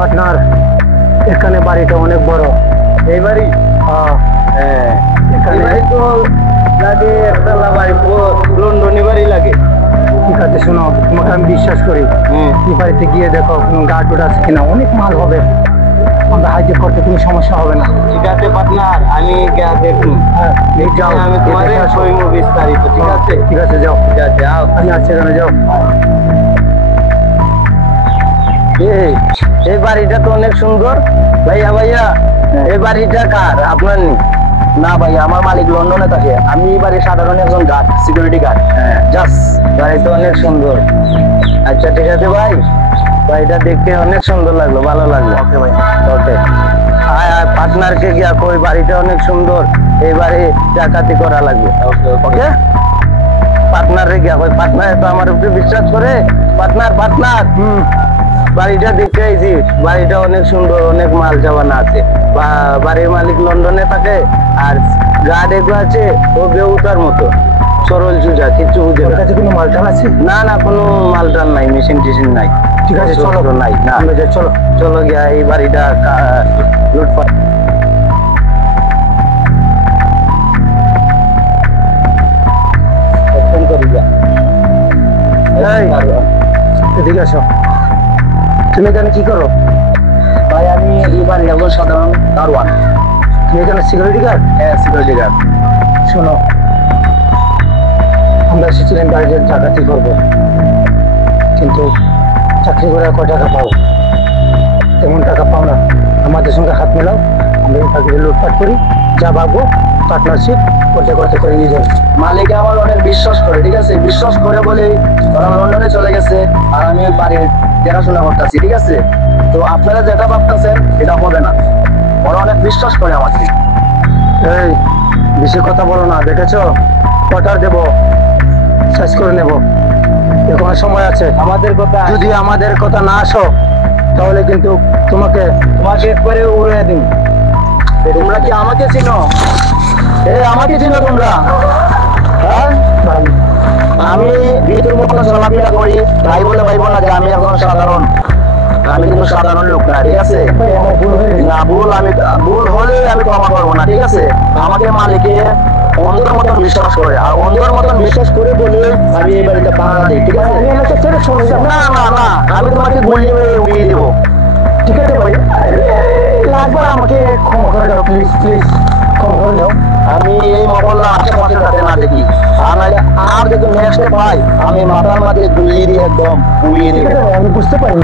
Partner এখানে বাড়িটা অনেক বড়। এই বাড়ি? হ্যাঁ, এখানে বাড়ি তো লাগে একতলা বাড়ি, লন্ডনী বাড়ি লাগে। ঠিক আছে, শোনো, তোমাকে আমি বিশ্বাস করি। এই বাড়িতে গিয়ে দেখো কোনো গার্ড উড আছে কিনা, অনেক মাল হবে, আমরা হাইজেক করতে কোনো সমস্যা হবে না। ঠিক আছে পার্টনার, আমি গিয়া দেখুন। হ্যাঁ, যাও, আমি তোমার দেখে আসো। সইমু বিস্তারিত। ঠিক আছে, ঠিক আছে, যাও। ঠিক আছে, আও। আমি আছি এখানে, যাও। এই বাড়িটা তো অনেক সুন্দর। ভাইয়া ভাইয়া, এই বাড়িটা কার? আপনার নি? না ভাই, আমার মালিক লন্ডনে থাকে, আমি এই বাড়ির সাধারণ একজন গার্ড, সিকিউরিটি গার্ড। জাস্ট বাড়িটা অনেক সুন্দর। আচ্ছা ঠিক আছে ভাই, বাড়িটা দেখতে অনেক সুন্দর লাগলো, ভালো লাগলো। ওকে ভাই, ওকে। পার্টনারকে গিয়া কই বাড়িটা অনেক সুন্দর, এই বাড়ি ডাকাতি করা লাগবে। ওকে, পার্টনারে গিয়া কই, পার্টনার তো আমার উপরে বিশ্বাস করে। পার্টনার পার্টনার, বাড়িটা দেখতে আইছি, বাড়িটা অনেক সুন্দর, অনেক মাল জামানা আছে। বাড়ির মালিক লন্ডনে থাকে, আর গার্ড এগুলো আছে ও বেউতার মতো সরল চুজা, কিচ্ছু বুঝে না। কাছে কোনো মালটাল আছে? না না, কোনো মালটাল নাই, মেশিন টেশিন নাই। ঠিক আছে, চলো। নাই না, আমরা যাই, চলো। চলো গিয়া এই বাড়িটা লুটপাট। ফোন করি গিয়া। এদিকে আসো। তুমি এখানে কি করো? ভাই আমি এই বাড়ির একজন সাধারণ দারোয়ান। তুমি এখানে সিকিউরিটি গার্ড? হ্যাঁ, সিকিউরিটি গার্ড। শোনো, আমরা এসেছিলাম বাড়িতে ডাকাতি করবো, কিন্তু চাকরি করে কয় টাকা পাবো? তেমন টাকা পাও না। আমাদের সঙ্গে হাত মেলাও, আমরা এই চাকরি লুটপাট করি, যা ভাববো পার্টনারশিপ করতে করতে করে নিয়ে যাবো। মালিক আমার অনেক বিশ্বাস করে, ঠিক আছে, বিশ্বাস করে বলে ওরা লন্ডনে চলে গেছে, আর আমি বাড়ির দেখাশোনা করতেছি। ঠিক আছে, তো আপনারা যেটা ভাবতেছেন এটা হবে না, ওরা অনেক বিশ্বাস করে আমাকে। এই বেশি কথা বলো না, দেখেছো অর্ডার দেবো, শেষ করে নেব, এখন সময় আছে। আমাদের কথা যদি আমাদের কথা না আসো তাহলে কিন্তু তোমাকে একবারে উড়ে দিন। তোমরা কি আমাকে চিনো? আমাকে চিনো তোমরা? হ্যাঁ, আমি ভিতর মতো চলাফেরা করি, তাই বলে ভাইব না যে আমি এখন সাধারণ। আমি কিন্তু সাধারণ লোক না, ঠিক আছে? না, ভুল হলে আমি ক্ষমা করবো না, ঠিক আছে? আমাকে মালিকে অন্ধের মতন বিশ্বাস করে, আর অন্ধের মতন বিশ্বাস করে বলে আমি এই বাড়িতে পাহারা দিই, ঠিক আছে? না না না, আমি তোমাকে গুলি মেরে উড়িয়ে দেবো। ঠিক আছে ভাই, একবার আমাকে ক্ষমা করে দাও, প্লিজ প্লিজ, ক্ষমা করে দাও। আমি এই মহল্লা আশেপাশে যাতে না দেখি, আর যদি নেক্সটে পাই আমি মাথার মাঝে গুলিয়ে দিয়ে একদম উড়িয়ে ঠিক দিই। আছে, আমি বুঝতে পারি।